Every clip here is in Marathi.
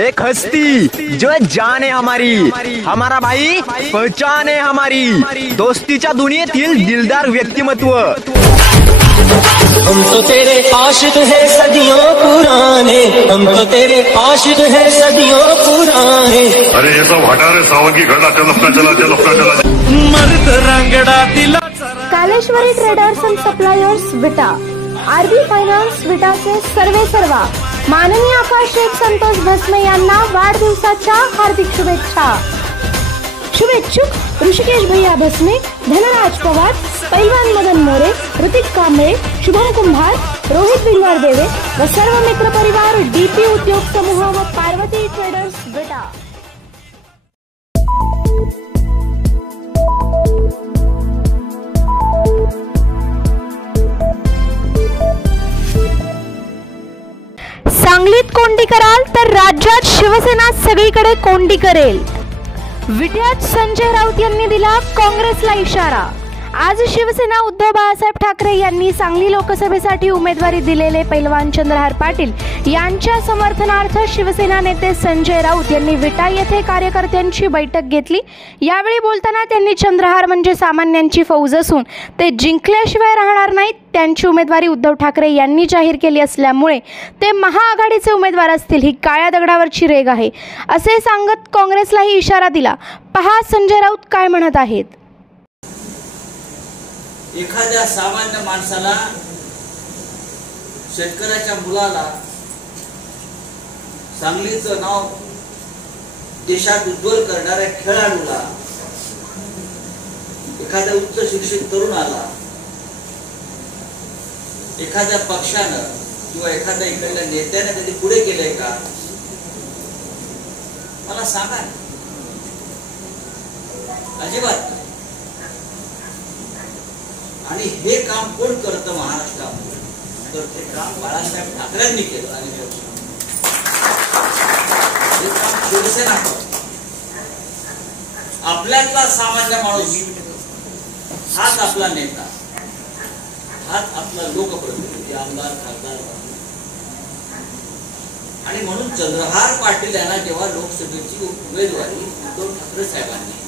एक हस्ती जो जान है हमारी, हमारा भाई पहचान है हमारी, दोस्तीच्या दुनियेतील दिलदार व्यक्तिमत्व। हम तो तेरे आशिक है सदियों पुराने, हम तो तेरे आशिक है सदियों पुराने। अरे ये सब हटा रे सावंगी घड़ा, चल अपना चला मर्द रंगड़ा दिला। कालेश्वरी ट्रेडर्स एंड सप्लायर्स विटा, आरबी फायनान्स विटा से सर्वा माननीय आकाश शेख संतोष भस्मे यांना वाढदिवसाच्या हार्दिक शुभेच्छा। शुभेच्छुक ऋषिकेश भैया भस्मे, धनराज पवार, पैलवान मदन मोरे, ऋतिक कांबळे, शुभम कुंभार, रोहित बिंगारदेवे व सर्व मित्र परिवार, डीपी उद्योग समूह व पार्वती ट्रेडर्स विटा। सांगलीत कोंडी कराल तर राज्यात शिवसेना सगळीकडे कोंडी करेल। विट्यात संजय राऊत यांनी दिला काँग्रेसला इशारा। आज शिवसेना उद्धव बाळासाहेब ठाकरे यांनी सांगली लोकसभेसाठी उमेदवारी दिलेले पैलवान चंद्रहार पाटील यांच्या समर्थनार्थ शिवसेना नेते संजय राऊत यांनी विटा येथे कार्यकर्त्यांची बैठक घेतली। यावेळी बोलताना त्यांनी चंद्रहार म्हणजे सामान्यांची फौज असून ते जिंकल्याशिवाय राहणार नाहीत। त्यांची उमेदवारी उद्धव ठाकरे यांनी जाहीर केली असल्यामुळे ते महाआघाडीचे उमेदवार असतील, ही काळ्या दगडावरची रेग आहे असे सांगत काँग्रेसलाही इशारा दिला। पहा संजय राऊत काय म्हणत आहेत। एखाद्या सामान्य माणसाला, शेतकऱ्याच्या मुलाला, सांगलीचं नाव देशात उज्ज्वल करणाऱ्या खेळाडूला, एखाद्या उच्च शिक्षित तरुणाला, एखाद्या पक्षानं किंवा एखाद्या इकडल्या नेत्याने कधी पुढे केलंय का? मला सांगा। अजिबात नाही। आणि हे काम कोण करतं महाराष्ट्रामध्ये? तर ते काम बाळासाहेब ठाकरेंनी केलं आणि हे काम शिवसेना करतं। आपल्यातला सामान्य माणूस हाच आपला नेता, हाच आपला लोकप्रतिनिधी, आमदार, खासदार। आणि म्हणून चंद्रहार पाटील यांना जेव्हा लोकसभेची उमेदवारी उद्धव ठाकरे साहेबांनी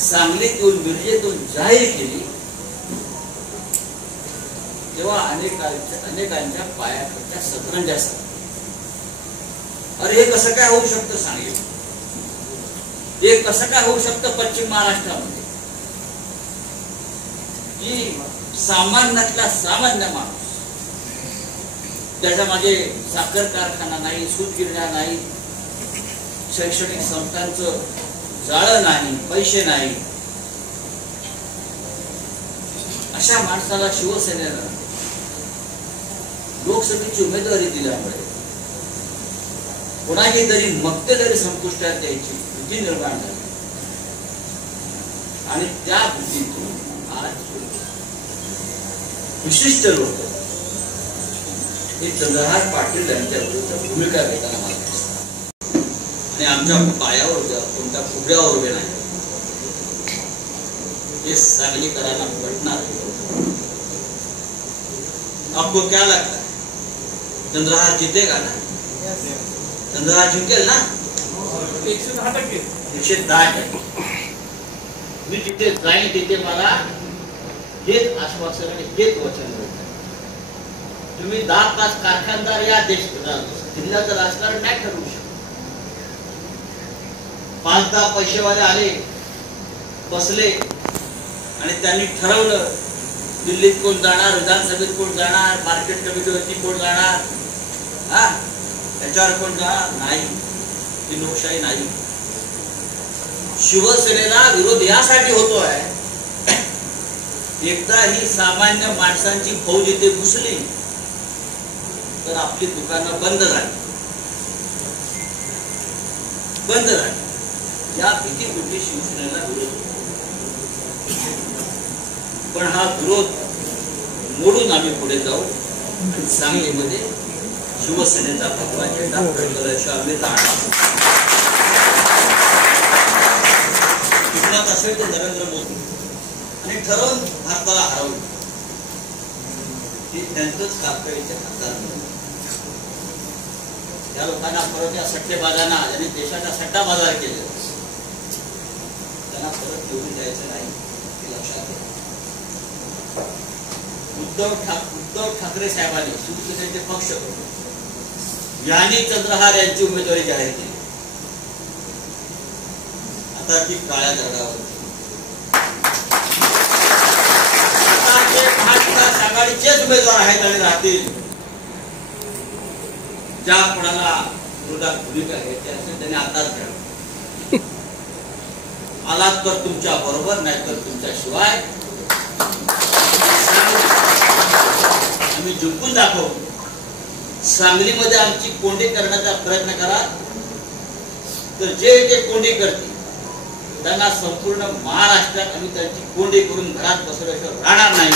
सांगलीतून मिरजेतून जाहीर केली, तेव्हा अनेकांच्या पायाच्या सतरंजा झाल्या। अरे हे कसं काय होऊ शकतं सांगलीत? हे कसं काय होऊ शकतं पश्चिम महाराष्ट्रामध्ये? की सामान्यातला सामान्य माणूस, त्याच्या मागे साखर कारखाना नाही, सूतगिरण्या नाही, शैक्षणिक संस्थांचं जाळं नाही, पैसे नाही, अशा माणसाला शिवसेनेनं लोकसभेची उमेदवारी दिल्यामुळे कोणाही तरी मक्तेदारी संपुष्टात द्यायची भीती निर्माण झाली। आणि त्या भीतीतून आज विशिष्ट लोक हे चंद्रहार पाटील यांच्या विरुद्ध भूमिका घेताना मला दिसतात। आणि आमच्या पायावर कोणत्या फुगड्यावर उभे नाही, ये सांगलीकरांना पटणार है। आपको क्या लगता है चंद्रहार जीतेगा ना? चंद्रहार जिंकेल ना? 110%। मी जिथे जाईन तिथे मला हेच आश्वासन आणि हेच वचन मिळतं। तुम्ही 10 तास कारखानदार या जिल्ह्याचं राजकारण नाही ठरवू शकत। 5-10 पैसेवाले आले, बसले आणि त्यांनी ठरवलं दिल्लीत कोण जाणार, विधानसभेत कोण जाणार, मार्केट कमिटीवरती कोण जाणार, त्याच्यावर कोण जाणार नाही। ही लोकशाही नाही। शिवसेनेला विरोध यासाठी होतोय, एकदा ही सामान्य माणसांची फौज इथे घुसली तर आपली दुकानं बंद झाली। या भीतीपोटी शिवसेनेला विरोध, पण हा विरोध मोडून आम्ही पुढे जाऊ आणि सांगलीमध्ये शिवसेनेचा भगवा झेंडा फडकवल्याशिवाय आम्ही राहणार। गुजरात असेल तर नरेंद्र मोदी आणि ठरवून भारताला हरवलं, हे त्यांचंच कारवाईच्या हातात। त्या लोकांना परत या सट्टेबाजांना ज्यांनी देशाचा सट्टा बाजार केले त्यांना परत निवडून द्यायचं नाही हे लक्षात घ्या. उद्धव ठाकरे साहेबांनी शिवसेनेचे पक्ष प्रमुख यांनी चंद्रहार यांची उमेदवारी जाहीर केली. आता ती काळ्या दगडावर महाविकास आघाडीचेच उमेदवार आहेत आणि राहतील. ज्या कोणाला विरोधात भूमिका घ्यायची असेल त्यांनी आताच घ्यावं. आलात तर तुमच्या बरोबर, नाही तर तुमच्या शिवाय आम्ही जिंकून दाखवू. सांगलीमध्ये आमची कोंडी करण्याचा प्रयत्न करा तर जे ते कोंडी करतील त्यांना संपूर्ण महाराष्ट्रात आम्ही त्यांची कोंडी करून घरात बसवल्याशिवाय राहणार नाही.